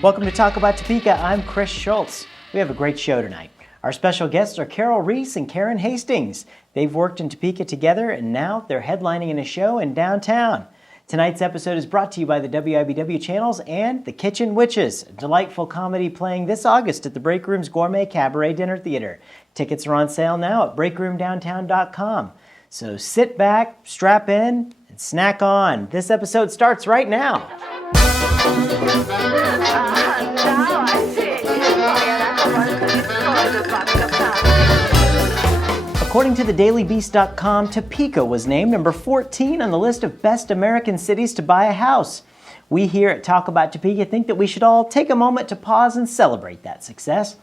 Welcome to Talk About Topeka. I'm Chris Schultz. We have a great show tonight. Our special guests are Carole, Ries, and Karen Hastings. They've worked in Topeka together, and now they're headlining in a show in downtown. Tonight's episode is brought to you by the WIBW channels and The Kitchen Witches, a delightful comedy playing this August at the Break Room's Gourmet Cabaret Dinner Theater. Tickets are on sale now at breakroomdowntown.com. So sit back, strap in, and snack on. This episode starts right now. According to thedailybeast.com, Topeka was named number 14 on the list of best American cities to buy a house. We here at Talk About Topeka think that we should all take a moment to pause and celebrate that success.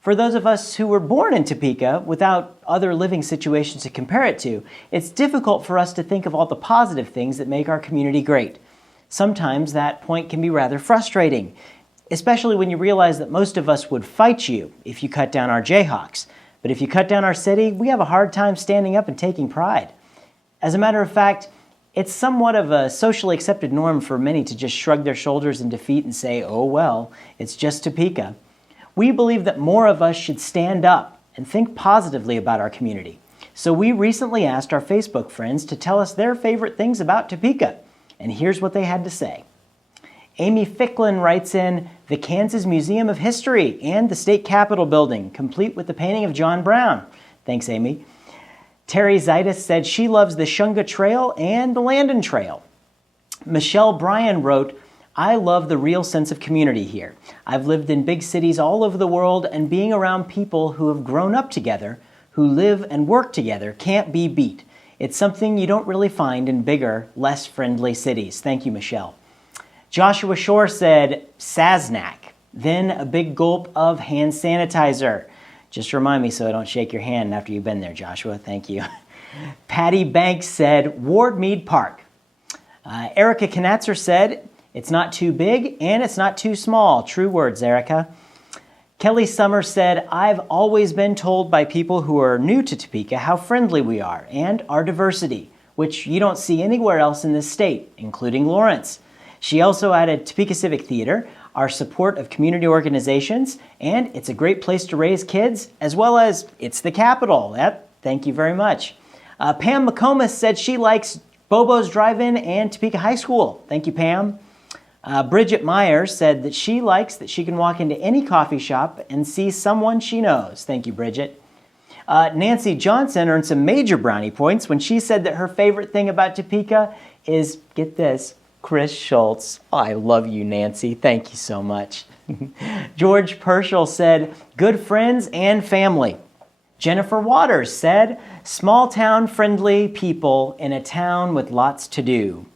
For those of us who were born in Topeka without other living situations to compare it to, it's difficult for us to think of all the positive things that make our community great. Sometimes that point can be rather frustrating, especially when you realize that most of us would fight you if you cut down our Jayhawks. But if you cut down our city, we have a hard time standing up and taking pride. As a matter of fact, it's somewhat of a socially accepted norm for many to just shrug their shoulders in defeat and say, oh well, it's just Topeka. We believe that more of us should stand up and think positively about our community. So we recently asked our Facebook friends to tell us their favorite things about Topeka. And here's what they had to say. Amy Ficklin writes in, the Kansas Museum of History and the State Capitol building, complete with the painting of John Brown. Thanks, Amy. Terry Zaitis said she loves the Shunga Trail and the Landon Trail. Michelle Bryan wrote, I love the real sense of community here. I've lived in big cities all over the world, and being around people who have grown up together, who live and work together, can't be beat. It's something you don't really find in bigger, less friendly cities. Thank you, Michelle. Joshua Shore said, Saznak, then a big gulp of hand sanitizer. Just remind me so I don't shake your hand after you've been there, Joshua. Thank you. Patty Banks said, Ward Mead Park. Erica Knatzer said, it's not too big and it's not too small. True words, Erica. Kelly Summers said, I've always been told by people who are new to Topeka how friendly we are and our diversity, which you don't see anywhere else in this state, including Lawrence. She also added Topeka Civic Theater, our support of community organizations, and it's a great place to raise kids, as well as it's the capital. Yep, thank you very much. Pam McComas said she likes Bobo's Drive-In and Topeka High School. Thank you, Pam. Bridget Myers said that she likes that she can walk into any coffee shop and see someone she knows. Thank you, Bridget. Nancy Johnson earned some major brownie points when she said that her favorite thing about Topeka is, get this, Chris Schultz. Oh, I love you, Nancy. Thank you so much. George Pershall said, good friends and family. Jennifer Waters said, small town friendly people in a town with lots to do.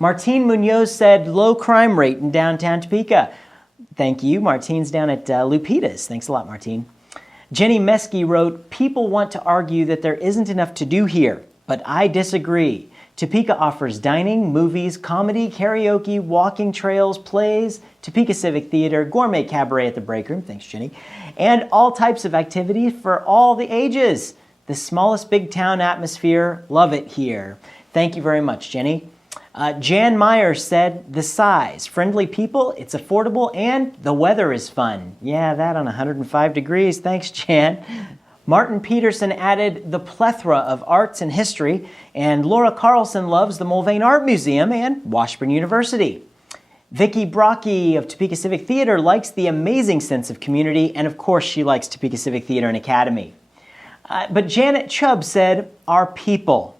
Martine Munoz said, low crime rate in downtown Topeka. Thank you. Martine's down at Lupita's. Thanks a lot, Martine. Jenny Meskey wrote, people want to argue that there isn't enough to do here, but I disagree. Topeka offers dining, movies, comedy, karaoke, walking trails, plays, Topeka Civic Theater, gourmet cabaret at the Break Room, thanks Jenny, and all types of activities for all the ages. The smallest big town atmosphere, love it here. Thank you very much, Jenny. Jan Meyer said, the size, friendly people, it's affordable, and the weather is fun. Yeah, that on 105 degrees. Thanks, Jan. Martin Peterson added the plethora of arts and history, and Laura Carlson loves the Mulvane Art Museum and Washburn University. Vicki Brocky of Topeka Civic Theater likes the amazing sense of community, and of course she likes Topeka Civic Theater and Academy. But Janet Chubb said, our people.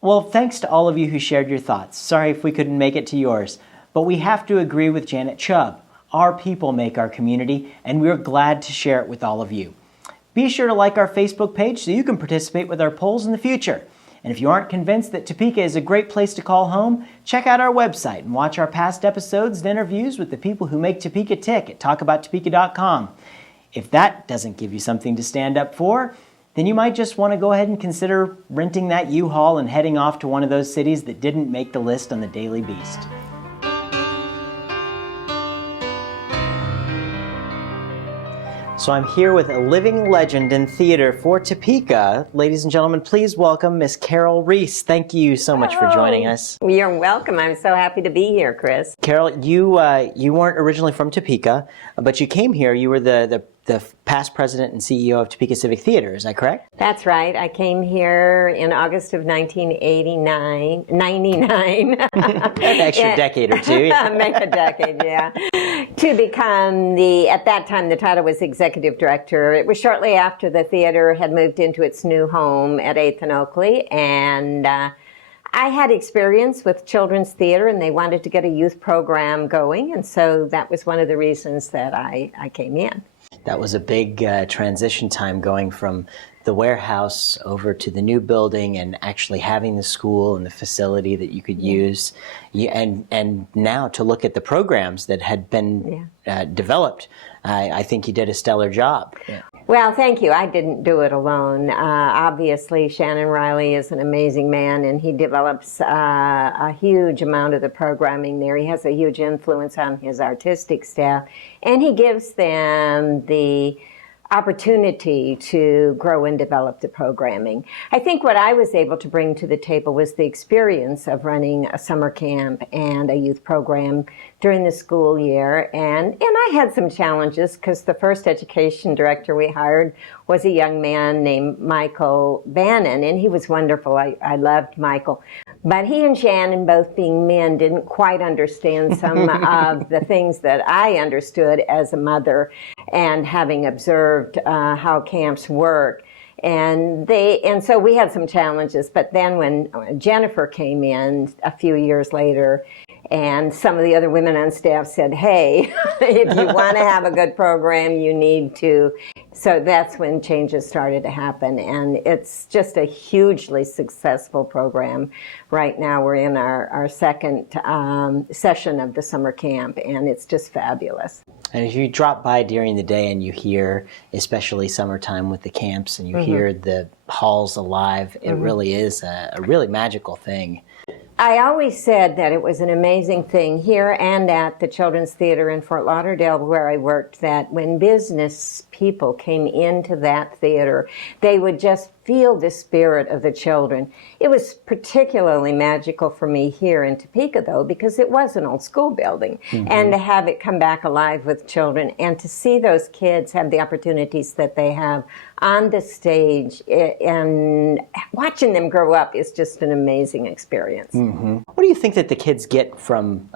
Well, thanks to all of you who shared your thoughts. Sorry if we couldn't make it to yours, but we have to agree with Janet Chubb. Our people make our community, and we're glad to share it with all of you. Be sure to like our Facebook page so you can participate with our polls in the future. And if you aren't convinced that Topeka is a great place to call home, check out our website and watch our past episodes and interviews with the people who make Topeka tick at talkabouttopeka.com. If that doesn't give you something to stand up for, then you might just want to go ahead and consider renting that U-Haul and heading off to one of those cities that didn't make the list on the Daily Beast. So I'm here with a living legend in theater for Topeka. Ladies and gentlemen, please welcome Miss Carole Ries. Thank you so much for joining us. You're welcome. I'm so happy to be here, Chris. Carole, you weren't originally from Topeka, but you came here. You were the past president and CEO of Topeka Civic Theater. Is that correct? That's right. I came here in August of 99. An extra decade or two. Make a decade, yeah. To become at that time, the title was executive director. It was shortly after the theater had moved into its new home at 8th and Oakley, and I had experience with children's theater, and they wanted to get a youth program going, and so that was one of the reasons that I came in. That was a big transition time, going from the warehouse over to the new building and actually having the school and the facility that you could use. And now to look at the programs that had been developed, I think you did a stellar job. Yeah. Well, thank you. I didn't do it alone. Obviously, Shannon Riley is an amazing man, and he develops a huge amount of the programming there. He has a huge influence on his artistic staff, and he gives them the opportunity to grow and develop the programming. I think what I was able to bring to the table was the experience of running a summer camp and a youth program during the school year. And I had some challenges because the first education director we hired was a young man named Michael Bannon, and he was wonderful. I loved Michael. But he and Shannon, both being men, didn't quite understand some of the things that I understood as a mother and having observed how camps work. And so we had some challenges. But then when Jennifer came in a few years later, and some of the other women on staff said, hey, if you want to have a good program, you need to. So that's when changes started to happen. And it's just a hugely successful program. Right now we're in our second session of the summer camp, and it's just fabulous. And if you drop by during the day and you hear, especially summertime with the camps, and you hear the halls alive, it really is a really magical thing. I always said that it was an amazing thing here and at the Children's Theater in Fort Lauderdale where I worked, that when business people came into that theater, they would just feel the spirit of the children. It was particularly magical for me here in Topeka, though, because it was an old school building. And to have it come back alive with children and to see those kids have the opportunities that they have on the stage and watching them grow up is just an amazing experience. What do you think that the kids get from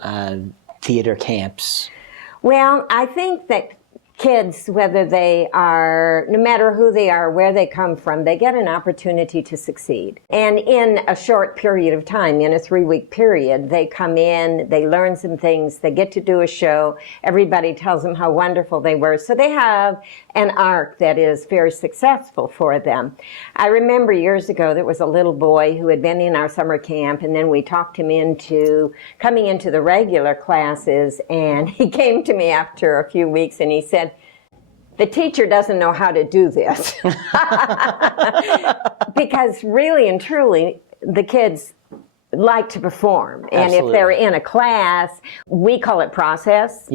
theater camps? Well, I think that kids, whether they are, no matter who they are, where they come from, they get an opportunity to succeed. And in a short period of time, in a 3-week period, they come in, they learn some things, they get to do a show, everybody tells them how wonderful they were. So they have an arc that is very successful for them. I remember years ago there was a little boy who had been in our summer camp, and then we talked him into coming into the regular classes, and he came to me after a few weeks and he said, the teacher doesn't know how to do this. Because really and truly, the kids like to perform. And Absolutely. if they're in a class, we call it process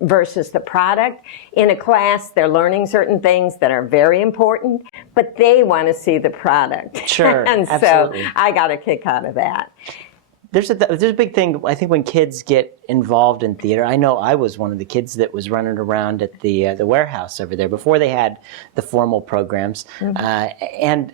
versus the product. In a class, they're learning certain things that are very important, but they want to see the product. Sure, And absolutely. so I got a kick out of that. There's a big thing, I think, when kids get involved in theater. I know I was one of the kids that was running around at the warehouse over there before they had the formal programs. And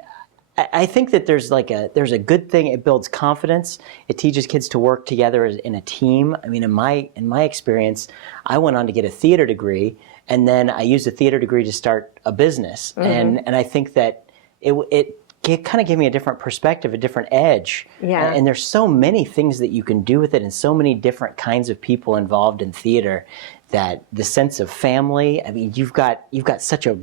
I think that there's a good thing. It builds confidence. It teaches kids to work together in a team. I mean, in my experience, I went on to get a theater degree, and then I used a theater degree to start a business. And I think that it kind of gave me a different perspective, a different edge. Yeah. And there's so many things that you can do with it, and so many different kinds of people involved in theater, that the sense of family, I mean, you've got such a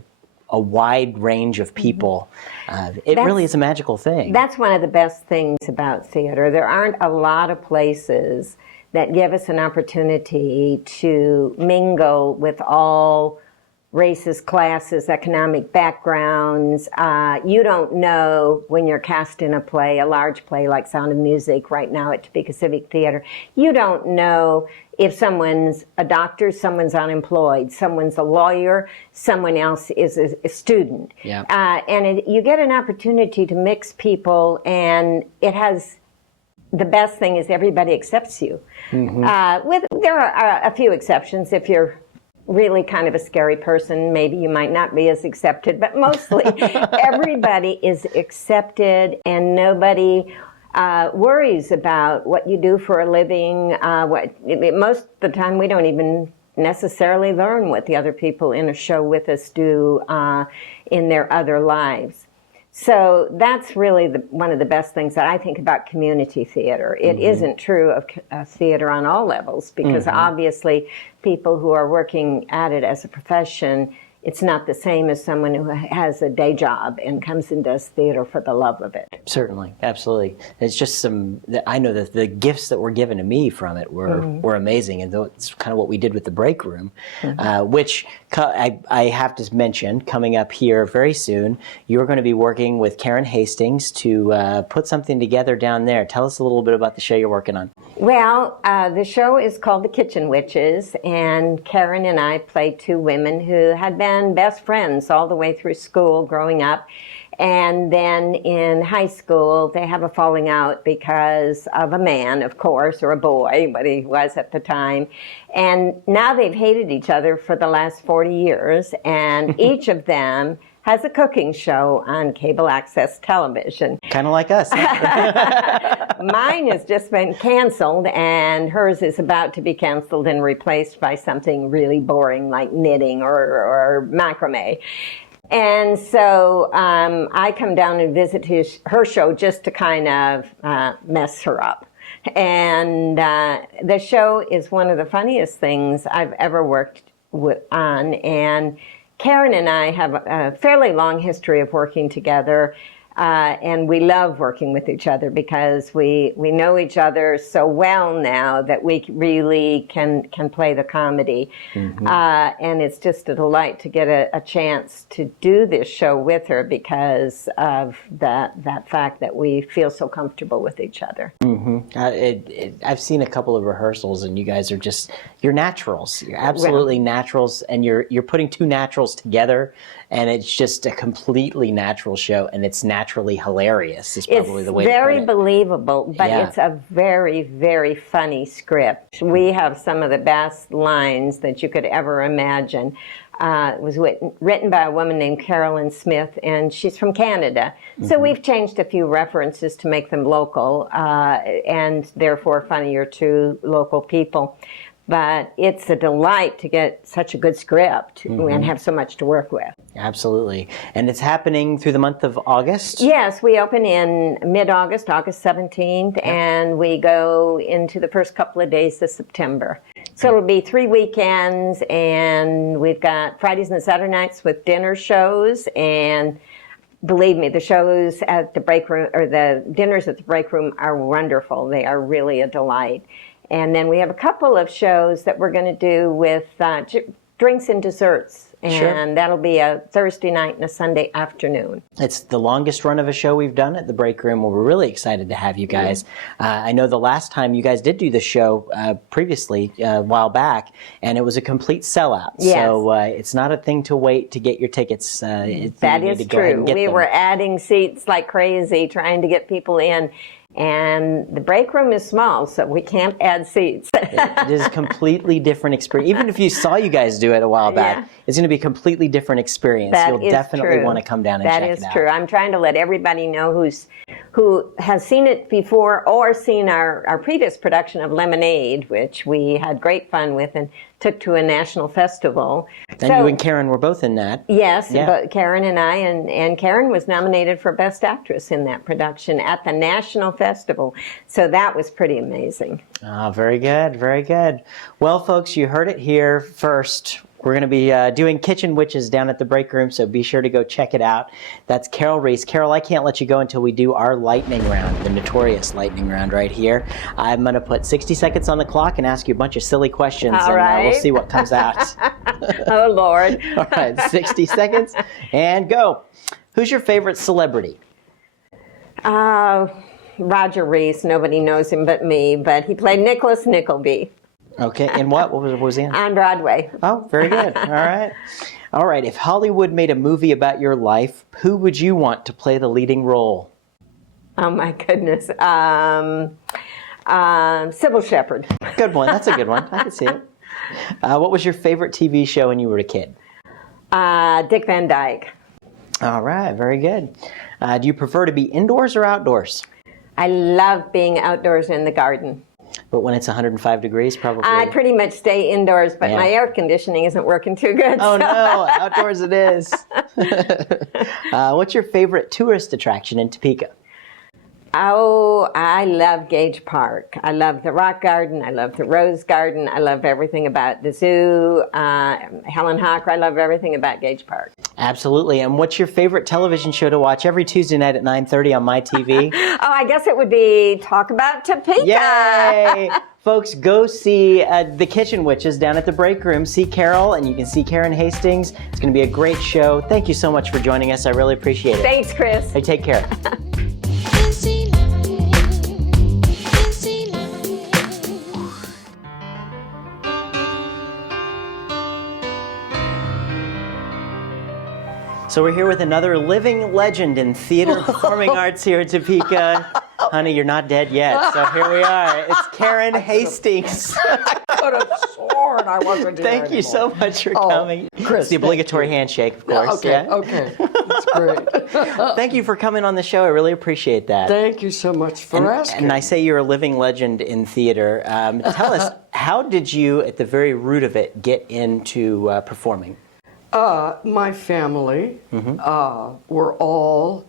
wide range of people. It really is a magical thing. That's one of the best things about theater. There aren't a lot of places that give us an opportunity to mingle with all races, classes, economic backgrounds. You don't know when you're cast in a play, a large play like Sound of Music right now at Topeka Civic Theater. You don't know if someone's a doctor, someone's unemployed, someone's a lawyer, someone else is a student. Yeah. You get an opportunity to mix people, and it has, the best thing is everybody accepts you. There are a few exceptions. If you're really kind of a scary person, maybe you might not be as accepted, but mostly everybody is accepted, and nobody worries about what you do for a living. Most of the time we don't even necessarily learn what the other people in a show with us do in their other lives. So that's really one of the best things that I think about community theater. It isn't true of theater on all levels, because obviously people who are working at it as a profession, it's not the same as someone who has a day job and comes and does theater for the love of it. Certainly, absolutely. It's just I know that the gifts that were given to me from it were amazing, and it's kind of what we did with the break room, which I have to mention, coming up here very soon, you're going to be working with Karen Hastings to put something together down there. Tell us a little bit about the show you're working on. Well, the show is called The Kitchen Witches, and Karen and I play two women who had been best friends all the way through school growing up. And then in high school, they have a falling out because of a man, of course, or a boy, what he was at the time. And now they've hated each other for the last 40 years, and each of them has a cooking show on cable access television. Kind of like us. Mine has just been canceled, and hers is about to be canceled and replaced by something really boring like knitting or macrame. And so I come down and visit her show just to kind of mess her up. And the show is one of the funniest things I've ever worked on. And Karen and I have a fairly long history of working together. And we love working with each other because we know each other so well now that we really can play the comedy. And it's just a delight to get a chance to do this show with her because of that fact that we feel so comfortable with each other. I've seen a couple of rehearsals, and you guys are you're naturals. You're absolutely naturals, and you're putting two naturals together, and it's just a completely natural show, and it's naturally hilarious is probably the way to put it. It's very believable, but it's a very, very funny script. We have some of the best lines that you could ever imagine. It was written by a woman named Carole Smith, and she's from Canada. So we've changed a few references to make them local, and therefore funnier to local people. But it's a delight to get such a good script and have so much to work with. Absolutely. And it's happening through the month of August? Yes, we open in mid-August, August 17th, and we go into the first couple of days of September. So it'll be 3 weekends, and we've got Fridays and Saturday nights with dinner shows, and believe me, the shows at the break room, or the dinners at the break room, are wonderful. They are really a delight. And then we have a couple of shows that we're going to do with drinks and desserts. And that'll be a Thursday night and a Sunday afternoon. It's the longest run of a show we've done at the break room. We're really excited to have you guys. I know the last time you guys did do the show previously, a while back, and it was a complete sellout. Yes. So it's not a thing to wait to get your tickets. That is true. We were adding seats like crazy, trying to get people in. And the break room is small, so we can't add seats. It is a completely different experience. Even if you saw you guys do it a while back, it's going to be a completely different experience. You'll definitely want to come down and check it out. That is true. I'm trying to let everybody know who has seen it before or seen our previous production of Lemonade, which we had great fun with and took to a national festival. And you and Karen were both in that. Yes, but Karen and I, and Karen was nominated for Best Actress in that production at the national festival. So that was pretty amazing. Very good, very good. Well, folks, you heard it here first. We're going to be doing Kitchen Witches down at the break room, so be sure to go check it out. That's Carole Ries. Carole, I can't let you go until we do our lightning round, the notorious lightning round right here. I'm going to put 60 seconds on the clock and ask you a bunch of silly questions, All right. We'll see what comes out. Oh, Lord. All right, 60 seconds, and go. Who's your favorite celebrity? Roger Ries. Nobody knows him but me, but he played Nicholas Nickleby. Okay, and what was he in? On Broadway. Oh, very good. All right. All right, if Hollywood made a movie about your life, who would you want to play the leading role? Oh, my goodness. Sybil Shepherd. Good one. That's a good one. I can see it. What was your favorite TV show when you were a kid? Dick Van Dyke. All right, very good. Do you prefer to be indoors or outdoors? I love being outdoors in the garden. But when it's 105 degrees, probably? I pretty much stay indoors, but Yeah. my air conditioning isn't working too good. Oh so. no, outdoors it is. What's your favorite tourist attraction in Topeka? Oh, I love Gage Park. I love the Rock Garden. I love the Rose Garden. I love everything about the zoo. Helen Hawker. I love everything about Gage Park. Absolutely. And what's your favorite television show to watch every Tuesday night at 9:30 on my TV? Oh, I guess it would be Talk About Topeka. Yay! Folks, go see The Kitchen Witches down at the break room. See Carole, and you can see Karen Hastings. It's going to be a great show. Thank you so much for joining us. I really appreciate it. Thanks, Chris. Hey, take care. So we're here with another living legend in theater and performing arts here in Topeka. Honey, you're not dead yet, so here we are. It's Karen Hastings. I could have sworn I wasn't here Thank you so much for coming. Chris, It's the obligatory handshake, of course. Okay, yeah? okay. That's great. Thank you for coming on the show. I really appreciate that. Thank you so much for asking. And I say you're a living legend in theater. Tell us, how did you, at the very root of it, get into performing? My family were all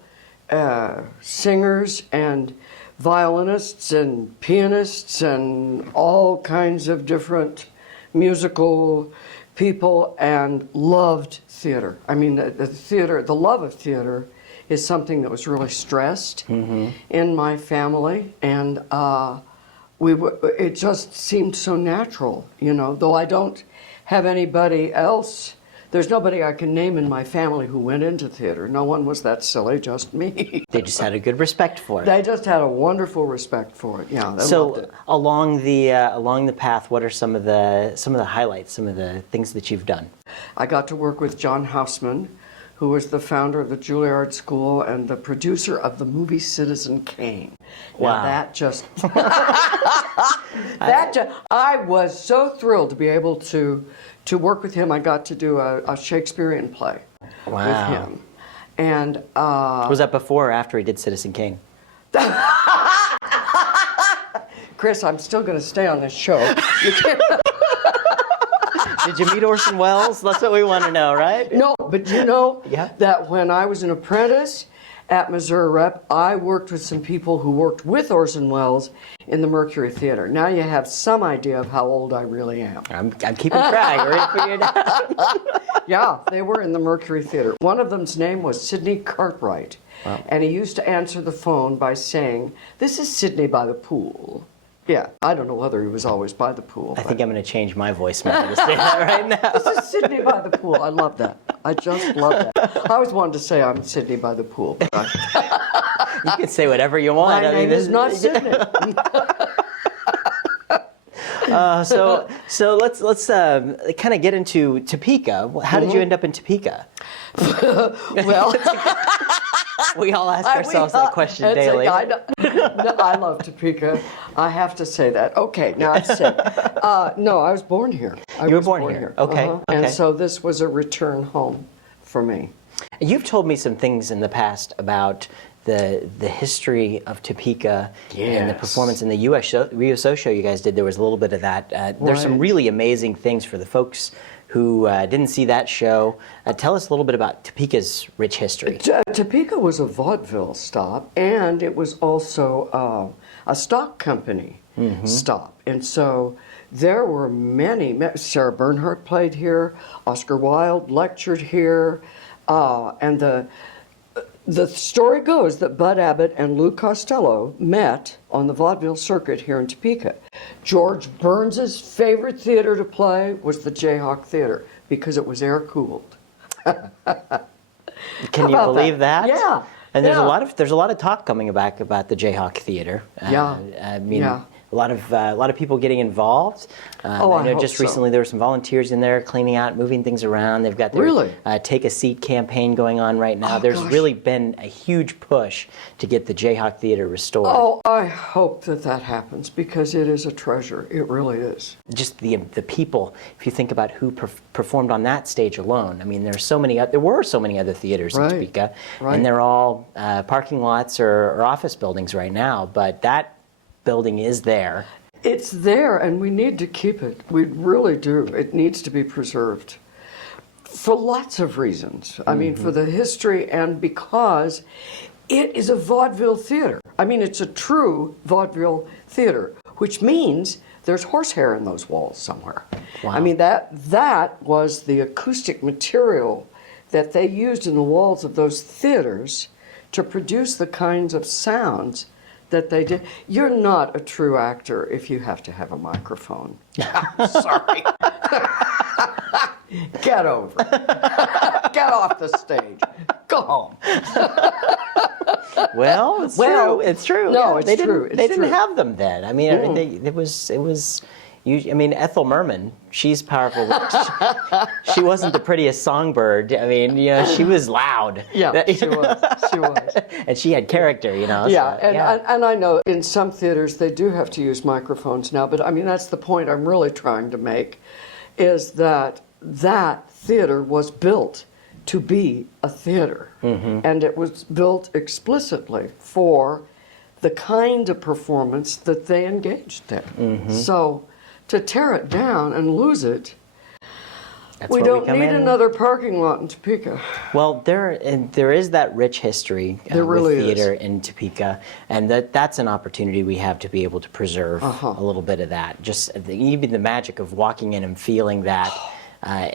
singers and violinists and pianists and all kinds of different musical people and loved theater. I mean, the theater, the love of theater is something that was really stressed in my family, and it just seemed so natural, you know, though I don't have anybody else. There's nobody I can name in my family who went into theater. No one was that silly, just me. They just had a good respect for it. They just had a wonderful respect for it. Yeah, they loved So it. along the path, what are some of the highlights, some of the things that you've done? I got to work with John Houseman, who was the founder of the Juilliard School and the producer of the movie Citizen Kane. Wow. Now that just I was so thrilled to be able to work with him. I got to do a Shakespearean play with him. And Was that before or after he did Citizen Kane? Chris, I'm still going to stay on this show. You can't. Did you meet Orson Welles? That's what we want to know, right? No, but you know Yeah. that when I was an apprentice at Missouri Rep, I worked with some people who worked with Orson Welles in the Mercury Theater. Now you have some idea of how old I really am. I'm keeping track. We're gonna figure it out. Yeah, they were in the Mercury Theater. One of them's name was Sidney Cartwright. Wow. And he used to answer the phone by saying, "This is Sidney by the pool." Yeah, I don't know whether he was always by the pool. I think I'm going to change my voicemail to say that right now. This is Sidney by the pool. I love that. I just love that. I always wanted to say I'm Sidney by the pool, but You can say whatever you want. my name this is not Sidney. So let's kind of get into Topeka. How did you end up in Topeka? Well, We all ask ourselves that question daily. I love Topeka. I have to say that. Okay, now I say. No, I was born here. You were born here. Okay, And okay. so this was a return home for me. You've told me some things in the past about the history of Topeka and the Yes. performance in the Rio show you guys did. There was a little bit of that. There's some Right. really amazing things for the folks who didn't see that show. Tell us a little bit about Topeka's rich history. Topeka was a vaudeville stop, and it was also a stock company stop. And so there were many. Sarah Bernhardt played here. Oscar Wilde lectured here. And the story goes that Bud Abbott and Lou Costello met on the vaudeville circuit here in Topeka. George Burns's favorite theater to play was the Jayhawk Theater because it was air-cooled. Can you believe that? Yeah. And there's a lot of talk coming back about the Jayhawk Theater. I mean, a lot of people getting involved. I know just recently there were some volunteers in there cleaning out, moving things around. They've got their Take a Seat campaign going on right now. There's really been a huge push to get the Jayhawk Theater restored. Oh, I hope that happens because it is a treasure. It really is. Just the people. If you think about who performed on that stage alone, I mean, there were so many other theaters in Topeka, and they're all parking lots or office buildings right now. But that building is there. It's there, and we need to keep it. We really do. It needs to be preserved for lots of reasons. I mean, for the history and because it is a vaudeville theater. I mean, it's a true vaudeville theater, which means there's horsehair in those walls somewhere. Wow. I mean, that was the acoustic material that they used in the walls of those theaters to produce the kinds of sounds that they did. You're not a true actor if you have to have a microphone. I'm sorry. Get over it. Get off the stage. Go home. Well, it's true. It's true. No, it's true. They didn't have them then. I mean, it was. I mean, Ethel Merman, she's powerful. She wasn't the prettiest songbird. I mean, she was loud. Yeah, she was. And she had character, Yeah, so, and I know in some theaters they do have to use microphones now, but I mean, that's the point I'm really trying to make, is that theater was built to be a theater. And it was built explicitly for the kind of performance that they engaged in. So to tear it down and lose it, we don't need another parking lot in Topeka. Well, there is that rich history with theater in Topeka, and that's an opportunity we have to be able to preserve a little bit of that. Just even the magic of walking in and feeling that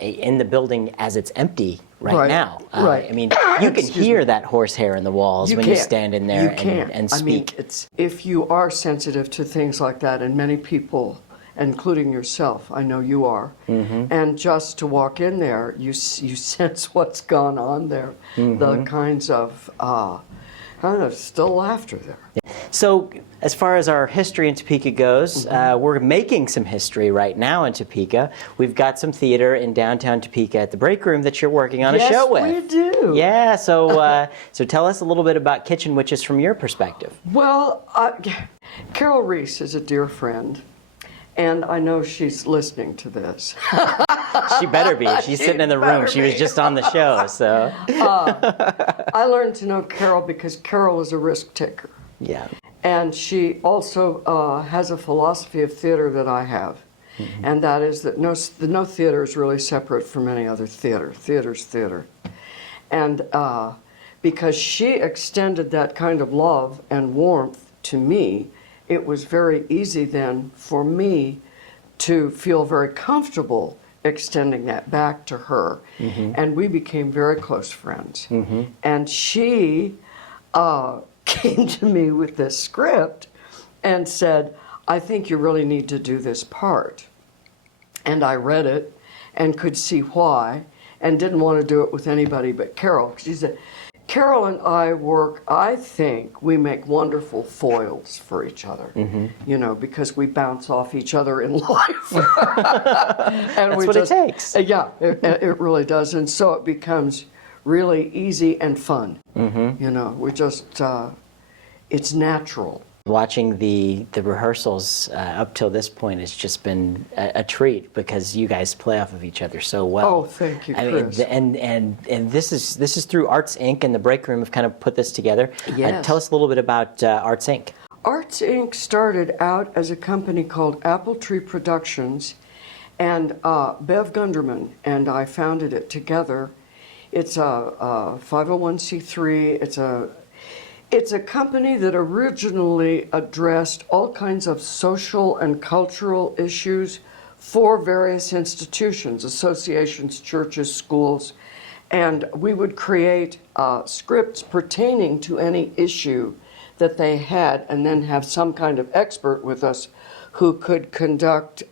in the building as it's empty right now. I mean, you can hear that horsehair in the walls when you stand in there and speak. I mean, if you are sensitive to things like that, and many people, including yourself, I know you are, and just to walk in there, you sense what's gone on there, the kinds of still laughter there. So as far as our history in Topeka goes, we're making some history right now in Topeka. We've got some theater in downtown Topeka at the Break Room that you're working on a show with. Yes, we do. Yeah, so tell us a little bit about Kitchen Witches from your perspective. Well, Carole Ries is a dear friend, and I know she's listening to this. She better be. She's sitting in the room. She was just on the show, so. I learned to know Carole because Carole is a risk taker. Yeah. And she also has a philosophy of theater that I have, and that is that no theater is really separate from any other theater. Theater's theater. And because she extended that kind of love and warmth to me, it was very easy then for me to feel very comfortable extending that back to her. And we became very close friends. And she came to me with this script and said, I think you really need to do this part. And I read it and could see why and didn't want to do it with anybody but Carole. She said, Carole and I think we make wonderful foils for each other, because we bounce off each other in life. And That's what it takes. Yeah, it really does. And so it becomes really easy and fun. We just, it's natural. Watching the rehearsals up till this point has just been a treat because you guys play off of each other so well. Oh, thank you, Chris. And this is through Arts Inc. and the Break Room have kind of put this together. Yes. Tell us a little bit about Arts Inc. Arts Inc. started out as a company called Apple Tree Productions, and Bev Gunderman and I founded it together. It's a 501c3. It's a company that originally addressed all kinds of social and cultural issues for various institutions, associations, churches, schools, and we would create scripts pertaining to any issue that they had, and then have some kind of expert with us who could conduct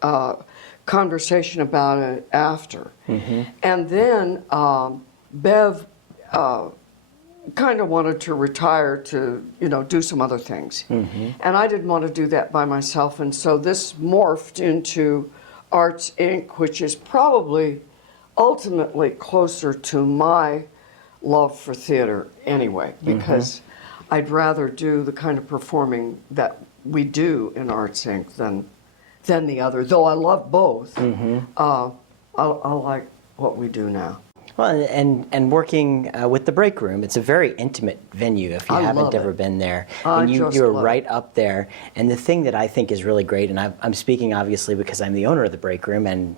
conversation about it after. And then Bev kind of wanted to retire to, do some other things. And I didn't want to do that by myself, and so this morphed into Arts Inc., which is probably ultimately closer to my love for theater anyway, because I'd rather do the kind of performing that we do in Arts Inc. than the other. Though I love both, I like what we do now. Well, and working with the Break Room, it's a very intimate venue if you haven't ever been there. And you're right up there. And the thing that I think is really great, and I'm speaking obviously because I'm the owner of the Break Room, and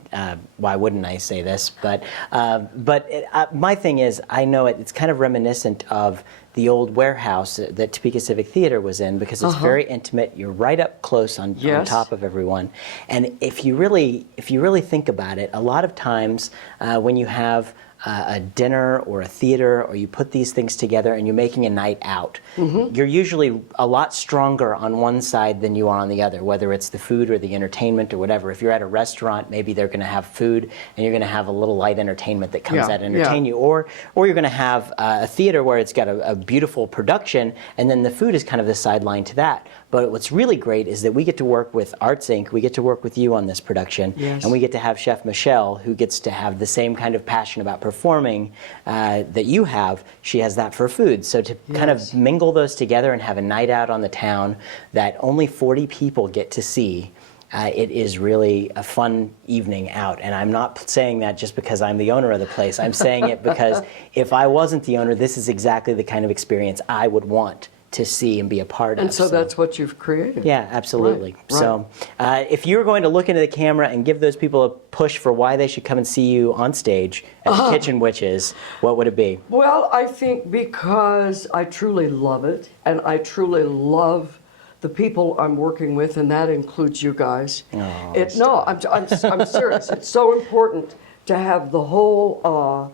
why wouldn't I say this? But my thing is, I know it's kind of reminiscent of the old warehouse that Topeka Civic Theater was in, because it's very intimate. You're right up close on top of everyone. And if you really think about it, a lot of times when you have a dinner or a theater, or you put these things together and you're making a night out, you're usually a lot stronger on one side than you are on the other, whether it's the food or the entertainment or whatever. If you're at a restaurant, maybe they're going to have food and you're going to have a little light entertainment that comes out to entertain you, or you're going to have a theater where it's got a beautiful production, and then the food is kind of the sideline to that. But what's really great is that we get to work with Arts Inc., we get to work with you on this production, and we get to have Chef Michelle, who gets to have the same kind of passion about performing that you have. She has that for food. So to kind of mingle those together and have a night out on the town that only 40 people get to see, it is really a fun evening out. And I'm not saying that just because I'm the owner of the place. I'm saying it because if I wasn't the owner, this is exactly the kind of experience I would want to see and be a part of. And so that's what you've created. Yeah, absolutely. Right. So if you were going to look into the camera and give those people a push for why they should come and see you on stage at the Kitchen Witches, what would it be? Well, I think because I truly love it, and I truly love the people I'm working with, and that includes you guys. I'm serious. It's so important to have the whole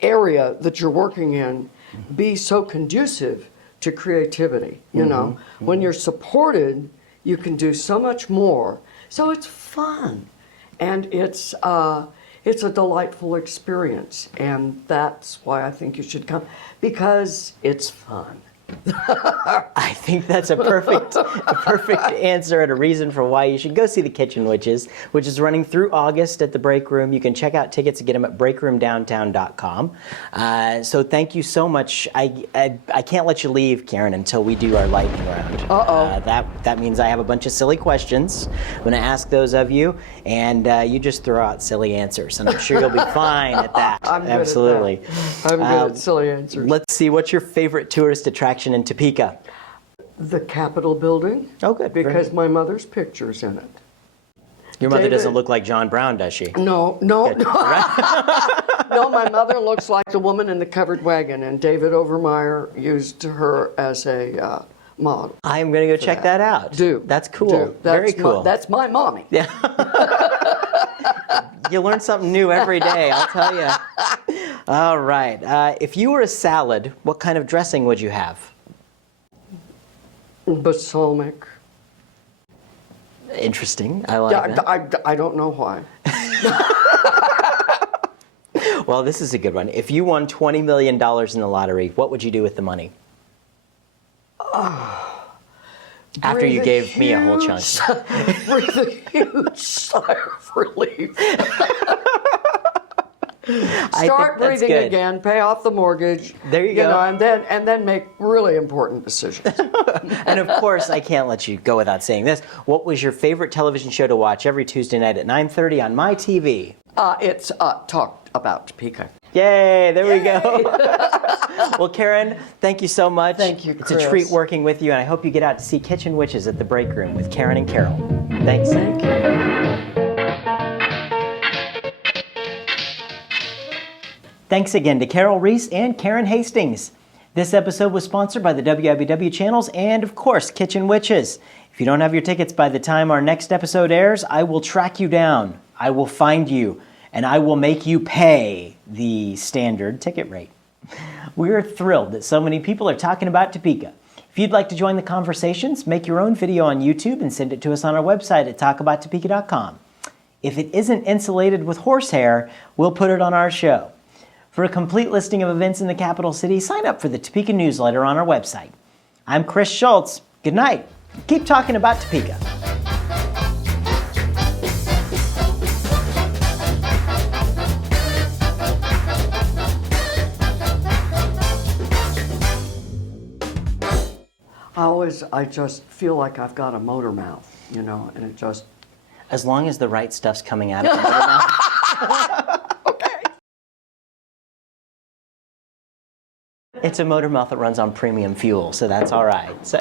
area that you're working in be so conducive to creativity. When you're supported, you can do so much more. So it's fun, and it's a delightful experience, and that's why I think you should come, because it's fun. I think that's a perfect answer and a reason for why you should go see the Kitchen Witches, which is running through August at the Break Room. You can check out tickets and get them at breakroomdowntown.com. So thank you so much. I can't let you leave, Karen, until we do our lightning round. That means I have a bunch of silly questions. I'm going to ask those of you, and you just throw out silly answers, and I'm sure you'll be fine at that. I'm Absolutely. Good at that. I'm good at silly answers. Let's see, what's your favorite tourist attraction in Topeka? The Capitol building. Oh, good. Because my mother's picture's in it. Your mother doesn't look like John Brown, does she? No. No, my mother looks like the woman in the covered wagon, and David Overmeyer used her as a model. I'm going to go check that out. That's cool. Very cool. That's my mommy. Yeah. You learn something new every day, I'll tell you. All right. If you were a salad, what kind of dressing would you have? Balsamic. Interesting. I like that. I don't know why. Well, this is a good one. If you won $20 million in the lottery, what would you do with the money? After you gave me a whole chunk. Breathe a huge sigh of relief. Start breathing again, pay off the mortgage. There you go. And then make really important decisions. And of course, I can't let you go without saying this. What was your favorite television show to watch every Tuesday night at 9:30 on my TV? It's Talk About Topeka. Yay, there we go. Well, Karen, thank you so much. Thank you, Chris. It's a treat working with you, and I hope you get out to see Kitchen Witches at the Break Room with Karen and Carole. Thanks. Thank you. Thanks again to Carole Ries and Karen Hastings. This episode was sponsored by the WIBW channels and, of course, Kitchen Witches. If you don't have your tickets by the time our next episode airs, I will track you down, I will find you, and I will make you pay the standard ticket rate. We're thrilled that so many people are talking about Topeka. If you'd like to join the conversations, make your own video on YouTube and send it to us on our website at talkabouttopeka.com. If it isn't insulated with horsehair, we'll put it on our show. For a complete listing of events in the capital city, sign up for the Topeka newsletter on our website. I'm Chris Schultz. Good night. Keep talking about Topeka. I just feel like I've got a motor mouth, you know, and it just... As long as the right stuff's coming out of the motor mouth. Okay. It's a motor mouth that runs on premium fuel, so that's all right. So